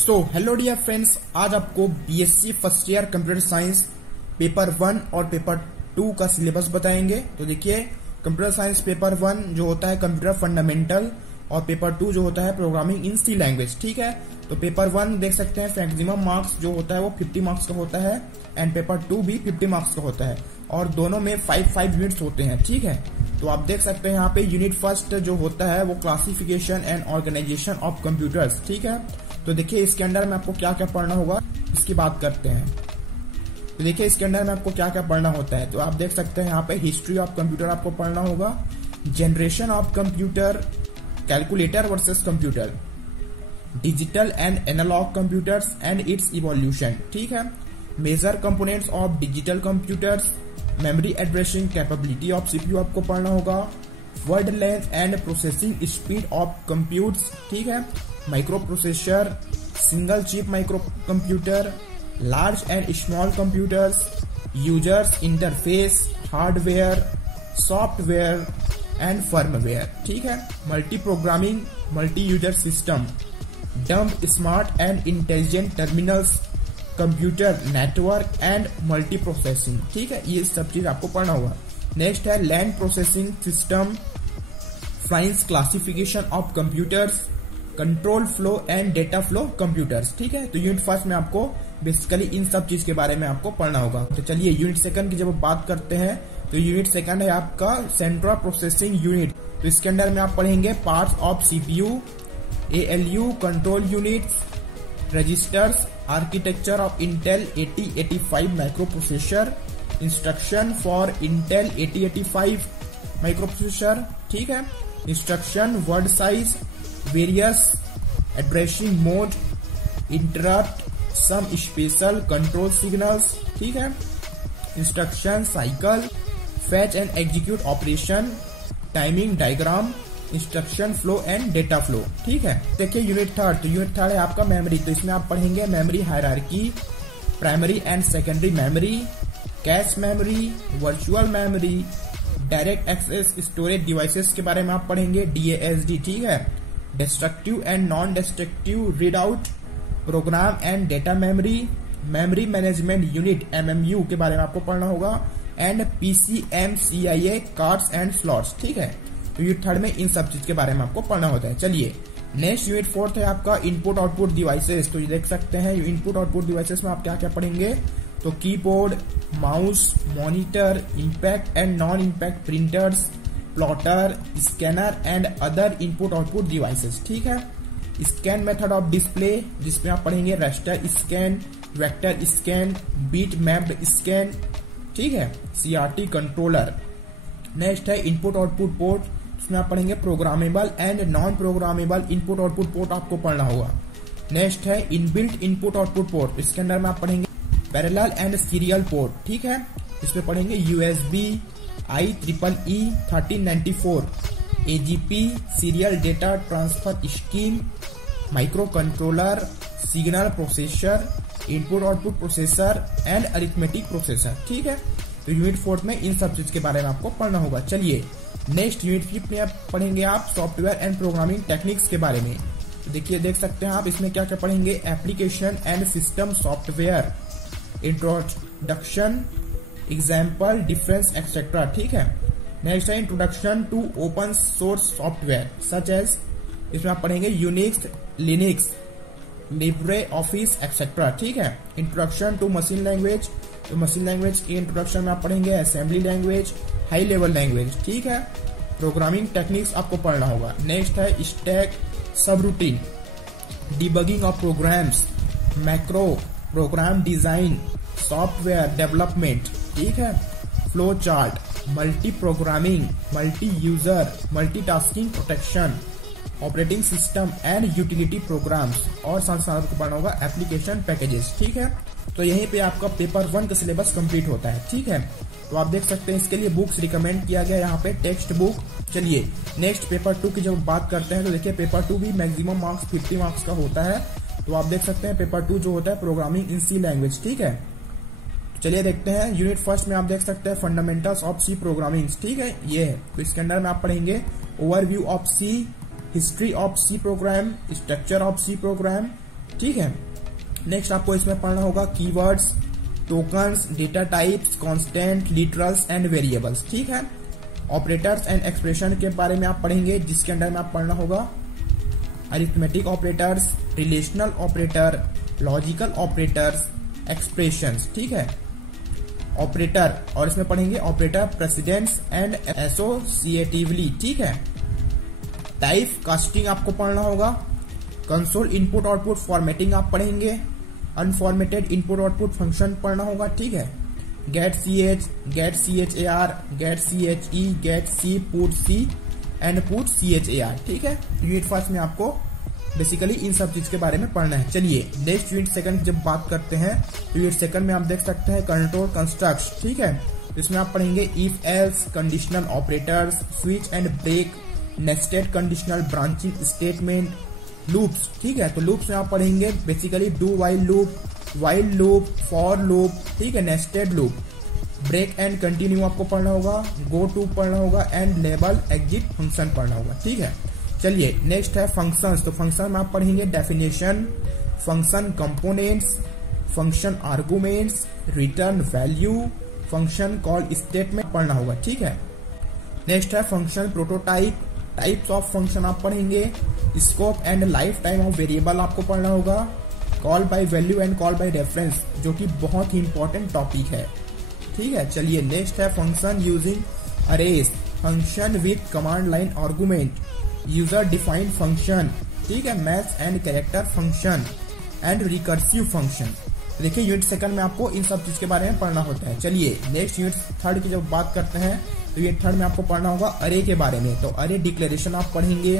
Hello dear friends, आज आपको BSc first year computer science paper 1 और पेपर 2 का सिलेबस बताएंगे। तो देखिए, कंप्यूटर साइंस पेपर 1 जो होता है कंप्यूटर फंडामेंटल और पेपर 2 जो होता है प्रोग्रामिंग इन सी लैंग्वेज। ठीक है, तो पेपर 1 देख सकते हैं मैक्सिमम मार्क्स जो होता है वो 50 मार्क्स का होता है एंड पेपर 2 भी 50 मार्क्स का होता है और दोनों में 5 यूनिट्स होते हैं। ठीक है, तो आप देख सकते हैं यहाँ पे यूनिट फर्स्ट जो होता है वो classification and organisation of computers. ठीक है, तो देखिए इसके अंदर में आपको क्या क्या पढ़ना होगा इसकी बात करते हैं। तो देखिए इसके अंदर में आपको क्या क्या पढ़ना होता है, तो आप देख सकते हैं यहाँ पे हिस्ट्री ऑफ कंप्यूटर आपको पढ़ना होगा, generation of computer, calculator versus computer, digital and analogue computers and its evolution. ठीक है, major components of digital computers, memory addressing capability of CPU आपको पढ़ना होगा, word length and processing speed of computers. ठीक है, microprocessor, single chip microcomputer, large and small computers, users interface, hardware, software and firmware. ठीक है, multiprogramming, multi user system, dumb smart and intelligent terminals, computer network and multi processing. ठीक है, ये सब चीज आपको पढ़ना होगा। नेक्स्ट है land processing system, science classification of computers, control flow and data flow computers. ठीक है, तो यूनिट फर्स्ट में आपको बेसिकली इन सब चीज के बारे में आपको पढ़ना होगा। तो चलिए यूनिट सेकंड की जब बात करते हैं तो यूनिट सेकंड है आपका सेंट्रल प्रोसेसिंग यूनिट। तो इसके अंदर में आप पढ़ेंगे parts of CPU, ALU, control units, registers, architecture of Intel 8085 microprocessor, instruction for Intel 8085 microprocessor. ठीक है, instruction, word size, various addressing mode, interrupt, some special control signals. ठीक है, instruction cycle, fetch and execute operation, timing diagram, instruction flow and data flow. ठीक है, देखिए unit third, तो unit third है आपका मेमोरी। तो इसमें आप पढ़ेंगे memory hierarchy, primary and secondary memory, cache memory, virtual memory, direct access storage devices के बारे में आप पढ़ेंगे, डीएएसडी। ठीक है, destructive and non destructive read out, program and data memory, memory management unit MMU के बारे में आपको पढ़ना होगा and PCMCIA cards and slots. ठीक है, तो यूनिट थर्ड में इन सब चीज के बारे में आपको पढ़ना होता है। चलिए नेक्स्ट यूनिट फोर्थ है आपका इनपुट आउटपुट डिवाइसेस। तो ये देख सकते हैं इनपुट आउटपुट डिवाइसेस में आप क्या क्या पढ़ेंगे, तो keyboard, mouse, monitor, impact and non impact printers, plotter, scanner and other input output devices. ठीक है, स्कैन मेथड ऑफ डिस्प्ले जिसमें आप पढ़ेंगे raster scan, vector scan, bit mapped scan. ठीक है, सीआरटी कंट्रोलर। नेक्स्ट है इनपुट आउटपुट पोर्ट, इसमें आप पढ़ेंगे programmable and non programmable input output port आपको पढ़ना होगा। नेक्स्ट है इनबिल्ट इनपुट आउटपुट पोर्ट, इसके अंदर में आप पढ़ेंगे पैरेलल एंड सीरियल पोर्ट। ठीक है, इसमें पढ़ेंगे USB, IEEE 1394, AGP, serial data transfer scheme, micro controller, signal processor, input output processor and arithmetic processor. ठीक है, तो यूनिट फोर्थ में इन सब चीज के बारे में आपको पढ़ना होगा। चलिए नेक्स्ट यूनिट फिफ्थ में आप पढ़ेंगे आप सॉफ्टवेयर एंड प्रोग्रामिंग टेक्निक्स के बारे में। तो देखिए देख सकते हैं आप इसमें क्या क्या पढ़ेंगे, application and system software, introduction, example, difference etcetera. ठीक है, नेक्स्ट है introduction to open source software such as, इसमें आप पढ़ेंगे Unix, Linux, Libre Office etcetera. ठीक है, इंट्रोडक्शन टू मशीन लैंग्वेज, तो मशीन लैंग्वेज के इंट्रोडक्शन में आप पढ़ेंगे assembly language, high level language. ठीक है, प्रोग्रामिंग टेक्निक्स आपको पढ़ना होगा। नेक्स्ट है stack, subroutine, debugging of programs, macro, program design, software development. ठीक है, flow chart, multiprogramming, multi user, multitasking protection, operating system and utility programs और साथ साथ आपको पढ़ना होगा एप्लीकेशन पैकेजेस। ठीक है, तो यहीं पे आपका पेपर 1 का सिलेबस कंप्लीट होता है। ठीक है, तो आप देख सकते हैं इसके लिए बुक्स रिकमेंड किया गया यहाँ पे, टेक्स्ट बुक। चलिए नेक्स्ट पेपर 2 की जब बात करते हैं तो देखिए पेपर 2 भी मैक्सिमम मार्क्स 50 मार्क्स का होता है। तो आप देख सकते हैं पेपर 2 जो होता है प्रोग्रामिंग इन सी लैंग्वेज। ठीक है, चलिए देखते हैं यूनिट फर्स्ट में आप देख सकते हैं फंडामेंटल्स ऑफ सी प्रोग्रामिंग। ठीक है, ये है, तो इसके अंदर में आप पढ़ेंगे overview of C, history of C program, structure of C program, ठीक है। नेक्स्ट आपको इसमें पढ़ना होगा keywords, tokens, data types, constant, literals and variables. ठीक है। ऑपरेटर्स एंड एक्सप्रेशन के बारे में आप पढ़ेंगे, जिसके अंदर में आप पढ़ना होगा arithmetic operators, relational operator, logical operators, expressions. ठीक है। ऑपरेटर, और इसमें पढ़ेंगे ऑपरेटर प्रेसिडेंट्स एंड एसोसिएटिवली। ठीक है। टाइप कास्टिंग आपको पढ़ना होगा। कंसोल इनपुट आउटपुट फॉर्मेटिंग आप पढ़ेंगे। अनफॉर्मेटेड इनपुट आउटपुट फंक्शन पढ़ना होगा। ठीक है। Get ch, get char, get che, get c, put c and put char। ठीक है। यूनिट फर्स्ट में आपको बेसिकली इन सब चीज के बारे में पढ़ना है। चलिए नेक्स्ट यूनिट सेकंड जब बात करते हैं तो यूनिट सेकंड में आप देख सकते हैं कंट्रोल कंस्ट्रक्ट्स। ठीक है। इसमें आप पढ़ेंगे if else, conditional operators, switch and break, nested conditional branching statement, loops. ठीक है। तो लूप्स में आप पढ़ेंगे basically do while loop, for loop. ठीक है। Nested loop, break and continue आपको पढ़ना होगा, गो टू पढ़ना होगा एंड लेबल एग्जिट फंक्शन पढ़ना होगा। ठीक है। चलिए नेक्स्ट है फंक्शंस। तो फंक्शन में आप पढ़ेंगे definition, function components, function arguments, return value, function call statement पढ़ना होगा। ठीक है। नेक्स्ट है function prototype, types of function आप पढ़ेंगे, scope and life time of variable आपको पढ़ना होगा, call by value and call by reference, जो कि बहुत ही इंपॉर्टेंट टॉपिक है। ठीक है। चलिए नेक्स्ट है function using arrays, function with command line argument, user defined function. ठीक है। Maths and character function and recursive function. देखिए यूनिट सेकंड में आपको इन सब चीज के बारे में पढ़ना होता है। चलिए नेक्स्ट यूनिट थर्ड की जब बात करते हैं तो यूनिट थर्ड में आपको पढ़ना होगा अरे के बारे में। तो अरे डिक्लेरेशन आप पढ़ेंगे,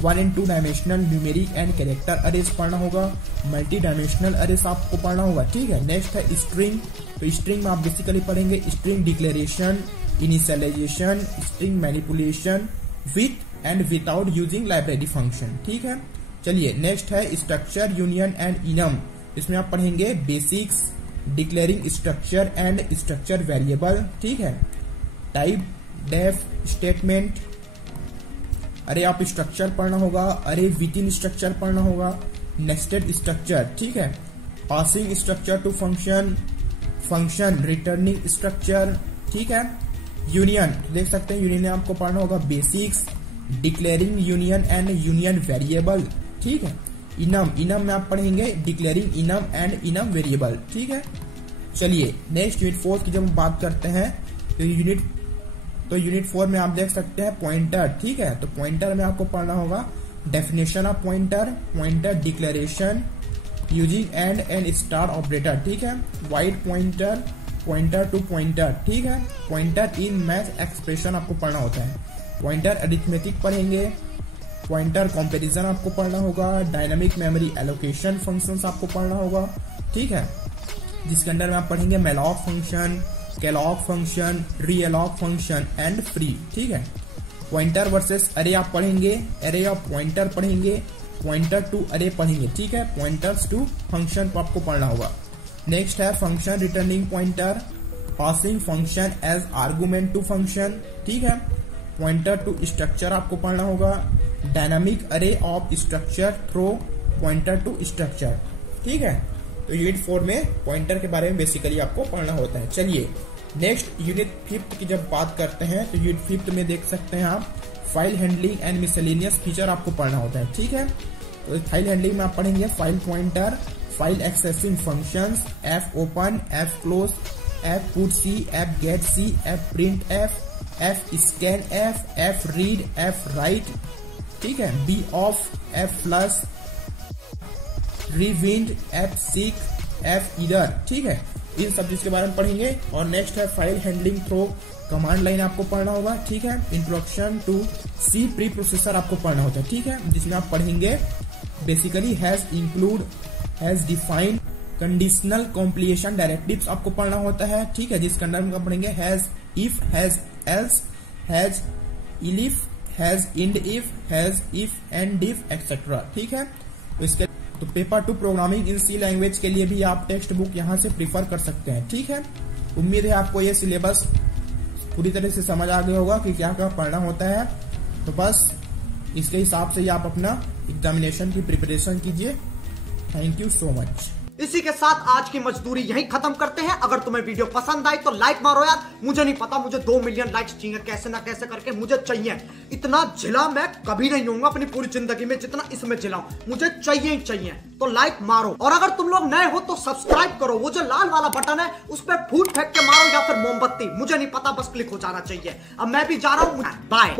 1 and 2 dimensional numeric and character arrays पढ़ना होगा, मल्टी डायमेंशनल अरेज आपको पढ़ना होगा। ठीक है। नेक्स्ट है स्ट्रिंग। तो स्ट्रिंग में आप बेसिकली पढ़ेंगे string declaration, initialisation, string manipulation with and without using library function. ठीक है। चलिए नेक्स्ट है स्ट्रक्चर, यूनियन एंड इनम। इसमें आप पढ़ेंगे basics, declaring structure and structure variable. ठीक है। टाइप डेफ स्टेटमेंट, अरे आप स्ट्रक्चर पढ़ना होगा, अरे विद इन स्ट्रक्चर पढ़ना होगा, नेस्टेड स्ट्रक्चर। ठीक है। Passing structure to function, function returning structure. ठीक है। यूनियन देख सकते हैं, यूनियन में आपको पढ़ना होगा basics, declaring union and union variable. ठीक है। इनम, इनम में आप पढ़ेंगे declaring enum and enum variable. ठीक है। चलिए नेक्स्ट यूनिट 4 की जब बात करते हैं तो यूनिट 4 में आप देख सकते हैं पॉइंटर। ठीक है। तो पॉइंटर में आपको पढ़ना होगा definition of pointer, pointer declaration, using and star operator. ठीक है। Void pointer, pointer to pointer. ठीक है। पॉइंटर इन मैथ एक्सप्रेशन आपको पढ़ना होता है, पॉइंटर अरिथमेटिक पढ़ेंगे, पॉइंटर कंपैरिजन आपको पढ़ना होगा, डायनामिक मेमोरी एलोकेशन फंक्शंस आपको पढ़ना होगा। ठीक है। जिसके अंदर में आप पढ़ेंगे malloc function, calloc function, realloc function and free. ठीक है। पॉइंटर वर्सेस अरे आप पढ़ेंगे, अरे ऑफ पॉइंटर पढ़ेंगे, पॉइंटर टू अरे पढ़ेंगे। ठीक है। पॉइंटर्स टू फंक्शन को आपको पढ़ना होगा। नेक्स्ट है function returning pointer, passing function as argument to function. ठीक है। पॉइंटर टू स्ट्रक्चर आपको पढ़ना होगा, dynamic array of structure through pointer to structure. ठीक है। तो यूनिट 4 में पॉइंटर के बारे में बेसिकली आपको पढ़ना होता है। चलिए नेक्स्ट यूनिट 5 की जब बात करते हैं तो यूनिट 5 में देख सकते हैं आप file handling and miscellaneous feature आपको पढ़ना होता है। ठीक है। तो फाइल हैंडलिंग में आप पढ़ेंगे file pointer, file accessing functions, F open, F close, F put C, F get C, F print F, F scan F read, F write. ठीक है। बी ऑफ, F flush, rewind, F seek, F इधर। ठीक है। इन सब चीज के बारे में पढ़ेंगे। और नेक्स्ट है file handling through command line आपको पढ़ना होगा। ठीक है। Introduction to C preprocessor आपको पढ़ना होता है। ठीक है। जिसमें आप पढ़ेंगे basically hash include, hash defined, conditional compilation directives आपको पढ़ना होता है। ठीक है। जिसके अंदर में पढ़ेंगे hash if, hash else, hash if, hash end if, hash if end if etcetera. ठीक है। तो इसके तो paper 2 programming in C language के लिए भी आप टेक्स्ट बुक यहाँ से प्रीफर कर सकते हैं। ठीक है। उम्मीद है आपको ये सिलेबस पूरी तरह से समझ आ गया होगा कि क्या क्या पढ़ना होता है। तो बस इसके हिसाब से ही आप अपना एग्जामिनेशन की प्रिपरेशन कीजिए। Thank you so much. इसी के साथ आज की मजदूरी यहीं खत्म करते हैं। अगर तुम्हें वीडियो पसंद आई तो लाइक मारो यार। मुझे नहीं पता, मुझे 2 मिलियन लाइक्स चाहिए, कैसे ना कैसे करके मुझे चाहिए। इतना झिला मैं कभी नहीं होऊंगा अपनी पूरी जिंदगी में जितना इसमें झिलाऊं, मुझे चाहिए ही चाहिए। तो लाइक मारो, और अगर तुम लोग नए हो तो सब्सक्राइब करो। वो जो लाल वाला बटन है उस पर फूट फेंक के मारो या फिर मोमबत्ती, मुझे नहीं पता, बस क्लिक हो जाना चाहिए। अब मैं भी जा रहा हूं, बाय।